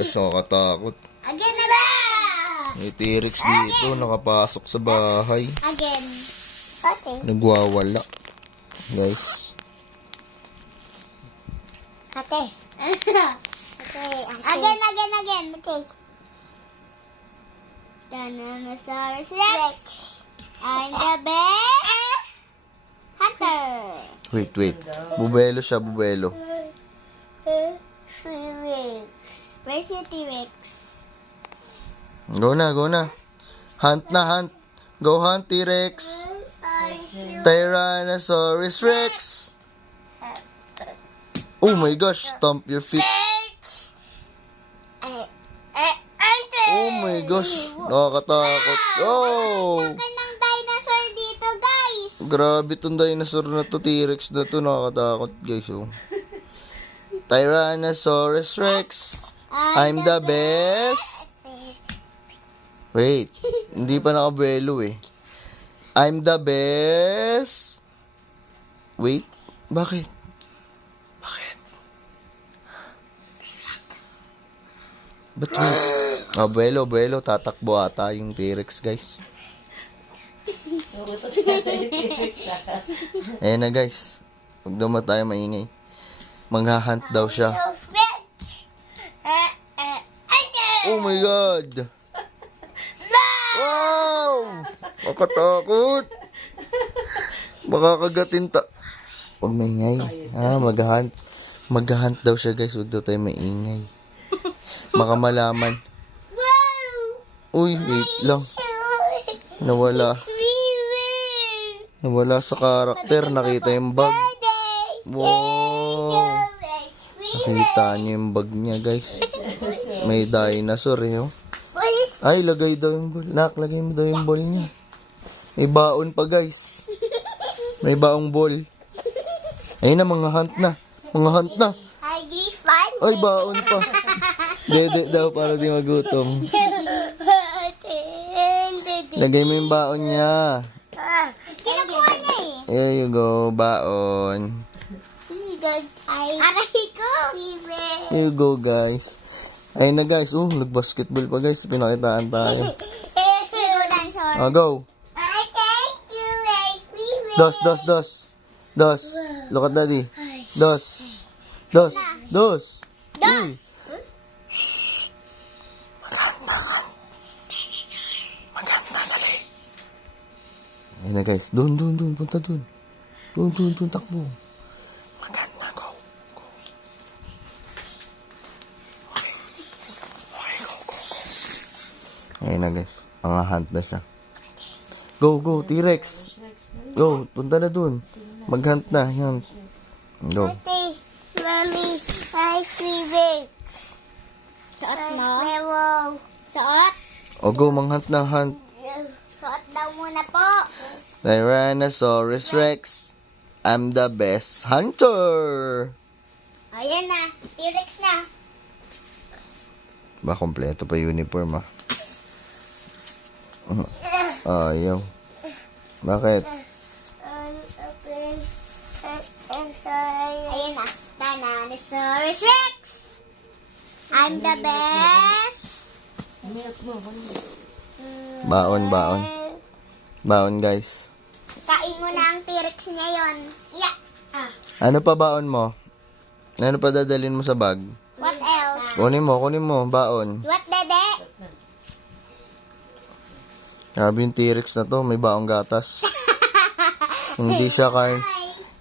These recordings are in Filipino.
Guys, nakakatakot. Again na ba? May T-Rex dito, nakapasok sa bahay. Again. Okay. Nagwawala. Guys. Ate. Okay. Again. Okay. Dinosaurus Rex. I'm the best hunter. Wait. Bubelo siya, bubelo. T-Rex. Where's your T-Rex? Go na. Hunt na, hunt. Go hunt, T-Rex. Tyrannosaurus Rex. Oh my gosh, stomp your feet. Oh my gosh, nakakatakot. Oh! Laki ng dinosaur dito, guys. Grabe tong dinosaur na to, T-Rex na to, nakakatakot guys. Oh. Tyrannosaurus Rex. I'm the best. Wait, hindi pa nakabuelo eh. I'm the best. Wait, bakit? Ba't wait? Buelo, tatakbo ata yung T-Rex guys. Ayan na guys. Huwag daw tayo maingay. Maghahunt daw siya. Oh my God! Wow! Makatakot! Baka kagatin Huwag maingay. Maghahunt. Maghahunt daw siya guys. Huwag daw tayo maingay. Baka malaman. Uy, wait lang. Nawala sa karakter. Nakita yung bag. Wow! Nakita niyo yung bag niya guys. May dinosaur eh. Oh. Ay, lagay daw yung ball. Lagay mo daw yung ball niya. May baon pa guys. May baong ball. Ayun na, mga hunt na. Ay, baon pa. Dede daw para di magutom. Lagay mo yung baon niya. Kinukuha niya eh. Here you go, baon. Aray ko. Here you go, guys. Ayun na, guys. Nag-basketball pa, guys. Pinakitaan tayo. Go. Dos. Look at daddy. Dos. Uy. Maganda, dali. Ayun na, guys. Doon. Punta doon. Doon, takbo. Maganda, go. Okay, go. Ayun na, guys. Mga hunt na siya. Go, T-Rex. Go, punta na doon. Mag-hunt na. Yan. Go. Mommy, I see it. Suot mo? Suot? O, go, mang-hunt na, hunt. Suot daw muna po. Tyrannosaurus Rex. I'm the best hunter. Ayan na. T-Rex na. Ba, kompleto pa uniform, Ayaw. Bakit? Ayan na. Tyrannosaurus Rex. I'm the best. Baon, guys. Kain mo na ang T-Rex niya yun. Yeah. Ano pa baon mo? Ano pa dadalhin mo sa bag? What else? Kunin mo, baon. What, Dede? Sabi yung T-Rex na to, may baong gatas. Hindi siya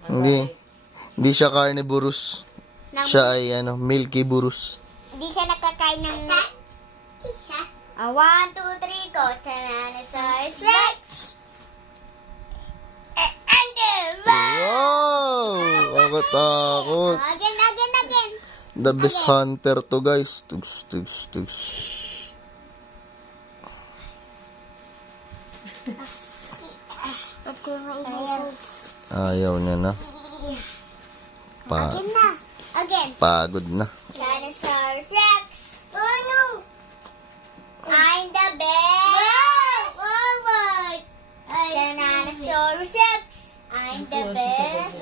Hindi siya carnivorous. Siya ay milky burus. Hindi siya nakakain ng isa. 1, 2, 3, go. Tyrannosaurus Rex. Wow! Nakatakot. Again. The best hunter to, guys. Tugs. Ayaw niya na. Again. Pagod na. Tyrannosaurus Rex. Oh no. I'm the best. Forward. Tyrannosaurus Rex. I'm the best.